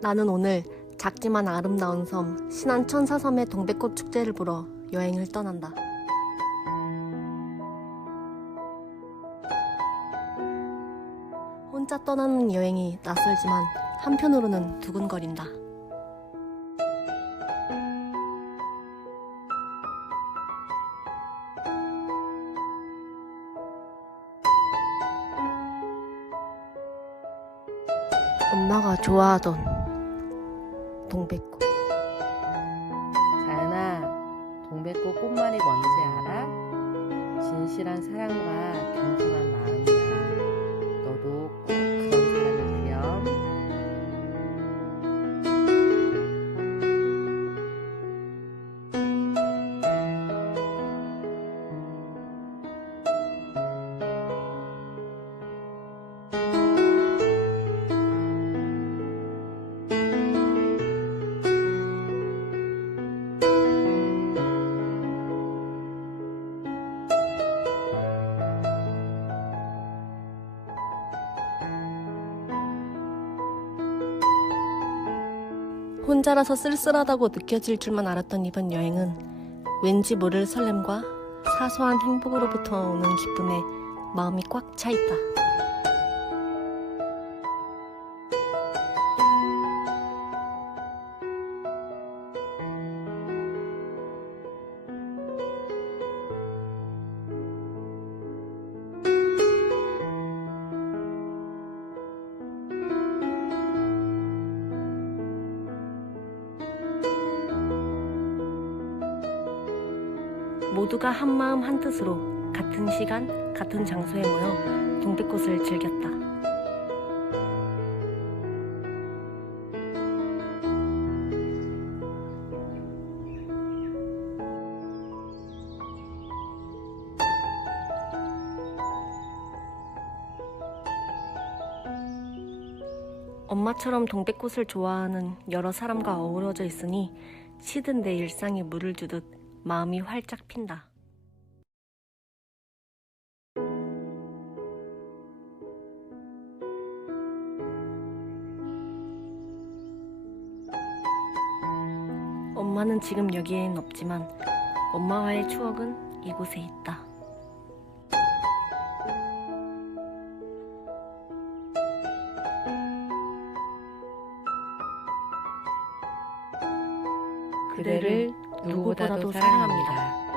나는 오늘 작지만 아름다운 섬 신안 천사섬의 동백꽃 축제를 보러 여행을 떠난다. 혼자 떠나는 여행이 낯설지만 한편으로는 두근거린다. 엄마가 좋아하던 동백꽃. 자연아, 동백꽃 꽃말이 뭔지 알아? 진실한 사랑과 겸손 혼자라서 쓸쓸하다고 느껴질 줄만 알았던 이번 여행은 왠지 모를 설렘과 사소한 행복으로부터 오는 기쁨에 마음이 꽉 차 있다. 모두가 한 마음 한 뜻으로 같은 시간, 같은 장소에 모여 동백꽃을 즐겼다. 엄마처럼 동백꽃을 좋아하는 여러 사람과 어우러져 있으니 시든 내 일상에 물을 주듯 마음이 활짝 핀다. 엄마는 지금 여기엔 없지만 엄마와의 추억은 이곳에 있다. 그대를 누구보다도 사랑합니다.